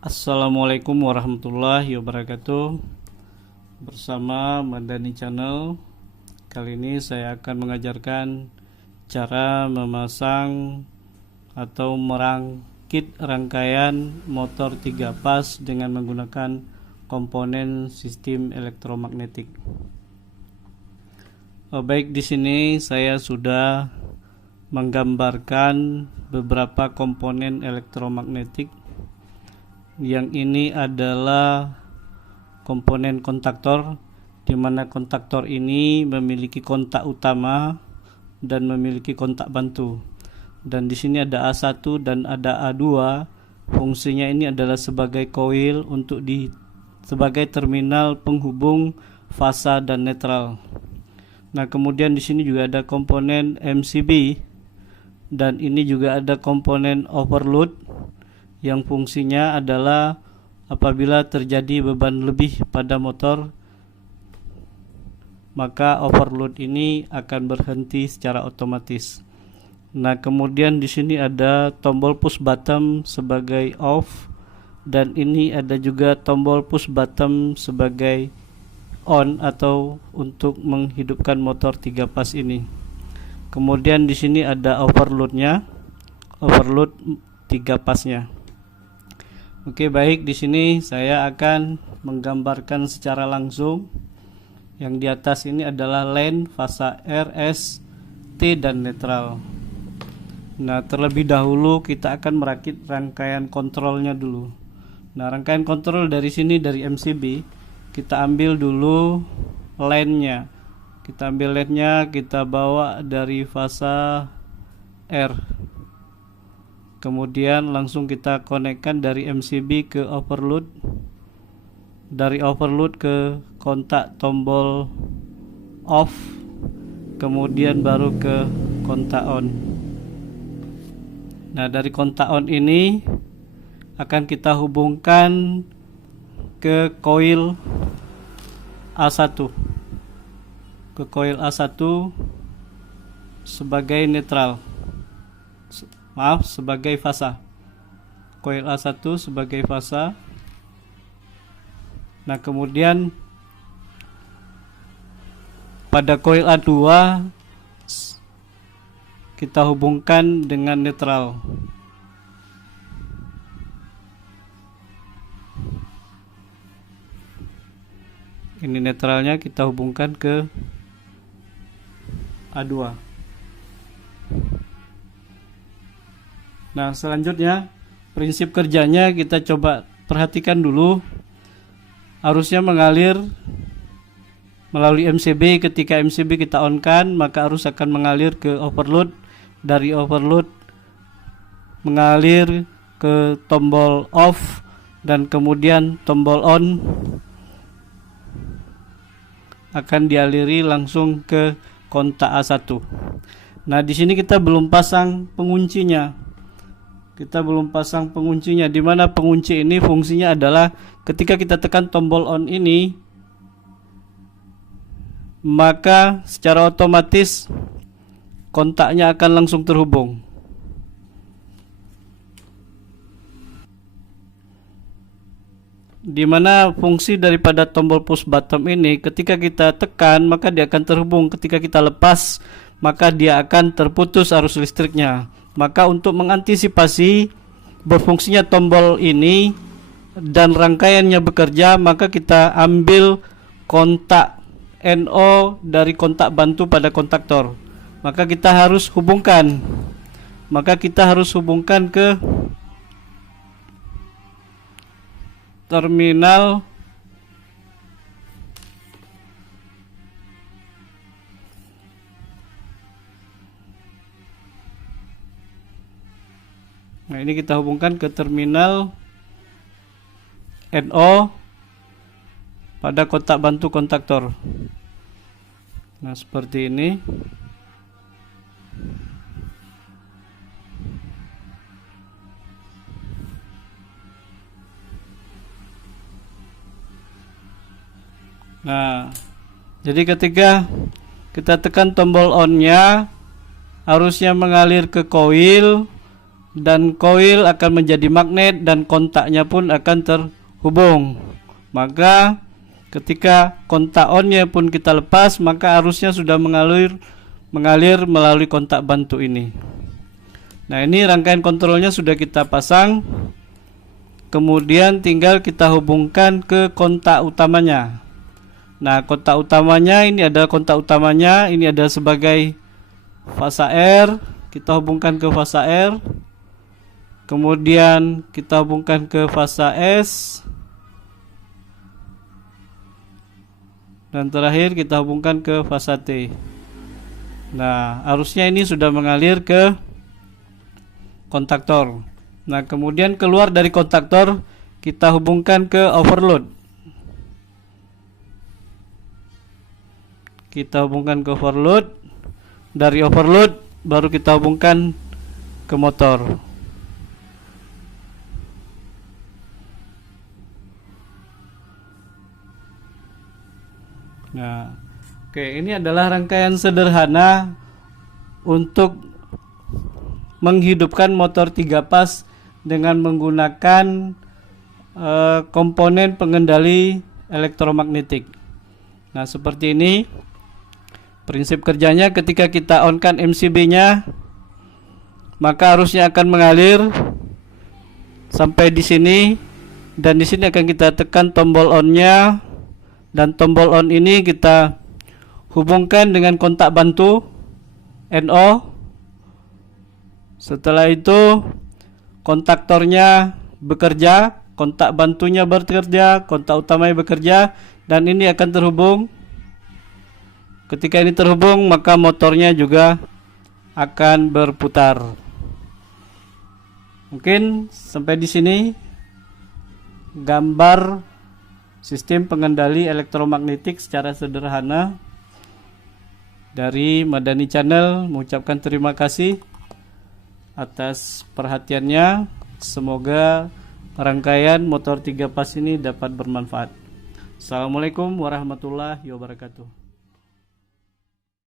Assalamualaikum warahmatullahi wabarakatuh. Bersama Madani Channel. Kali ini saya akan mengajarkan cara memasang atau merangkit rangkaian motor 3 pas dengan menggunakan komponen sistem elektromagnetik. Baik, di sini saya sudah menggambarkan beberapa komponen elektromagnetik. Yang ini adalah komponen kontaktor, di mana kontaktor ini memiliki kontak utama dan memiliki kontak bantu. Dan di sini ada A1 dan ada A2. Fungsinya ini adalah sebagai koil sebagai terminal penghubung fasa dan netral. Nah, kemudian di sini juga ada komponen MCB dan ini juga ada komponen overload yang fungsinya adalah apabila terjadi beban lebih pada motor, maka overload ini akan berhenti secara otomatis. Nah, kemudian di sini ada tombol push button sebagai off dan ini ada juga tombol push button sebagai on atau untuk menghidupkan motor 3 pas ini. Kemudian di sini ada overload 3 pasnya. Oke, baik, di sini saya akan menggambarkan secara langsung. Yang di atas ini adalah line, fasa R, S, T dan netral. Nah, terlebih dahulu kita akan merakit rangkaian kontrolnya dulu. Nah, rangkaian kontrol dari sini dari MCB, kita ambil dulu line-nya. Kita bawa dari fasa R. Kemudian langsung kita konekkan dari MCB ke overload, dari overload ke kontak tombol off, kemudian baru ke kontak on. Nah, dari kontak on ini akan kita hubungkan ke koil A1, sebagai netral. Sebagai fasa. Koil A1 sebagai fasa. Nah, kemudian pada koil A2 kita hubungkan dengan netral. Ini netralnya kita hubungkan ke A2. Nah, selanjutnya prinsip kerjanya kita coba perhatikan dulu. Arusnya mengalir melalui MCB. Ketika MCB kita on-kan, maka arus akan mengalir ke overload. Dari overload mengalir ke tombol off dan kemudian tombol on akan dialiri langsung ke kontak A1. Nah, di sini kita belum pasang penguncinya. Di mana pengunci ini fungsinya adalah ketika kita tekan tombol on ini, maka secara otomatis kontaknya akan langsung terhubung. Di mana fungsi daripada tombol push button ini, ketika kita tekan maka dia akan terhubung, ketika kita lepas maka dia akan terputus arus listriknya. Maka untuk mengantisipasi berfungsinya tombol ini dan rangkaiannya bekerja, maka kita ambil kontak NO dari kontak bantu pada kontaktor. Maka kita harus hubungkan ke terminal Nah, ini kita hubungkan ke terminal NO pada kontak bantu kontaktor. Nah, seperti ini. Nah, jadi ketika kita tekan tombol on-nya, arusnya mengalir ke koil, dan koil akan menjadi magnet dan kontaknya pun akan terhubung. Maka ketika kontak onnya pun kita lepas, maka arusnya sudah mengalir melalui kontak bantu ini. Nah, ini rangkaian kontrolnya sudah kita pasang. Kemudian tinggal kita hubungkan ke kontak utamanya. Nah, kontak utamanya ini adalah kontak utamanya, ini ada sebagai fasa R. Kita hubungkan ke fasa R. Kemudian kita hubungkan ke fasa S. Dan terakhir kita hubungkan ke fasa T. Nah, arusnya ini sudah mengalir ke kontaktor. Nah, kemudian keluar dari kontaktor kita hubungkan ke overload. Kita hubungkan ke overload. Dari overload baru kita hubungkan ke motor. Nah, oke, ini adalah rangkaian sederhana untuk menghidupkan motor 3 pas dengan menggunakan komponen pengendali elektromagnetik. Nah, seperti ini prinsip kerjanya. Ketika kita on-kan MCB-nya, maka arusnya akan mengalir sampai di sini, dan di sini akan kita tekan tombol on-nya, dan tombol on ini kita hubungkan dengan kontak bantu NO. Setelah itu kontaktornya bekerja, kontak bantunya bekerja, kontak utamanya bekerja, dan ini akan terhubung. Ketika ini terhubung, maka motornya juga akan berputar. Mungkin sampai di sini gambar sistem pengendali elektromagnetik secara sederhana. Dari Madani Channel mengucapkan terima kasih atas perhatiannya. Semoga rangkaian motor 3 pas ini dapat bermanfaat. Assalamualaikum warahmatullahi wabarakatuh.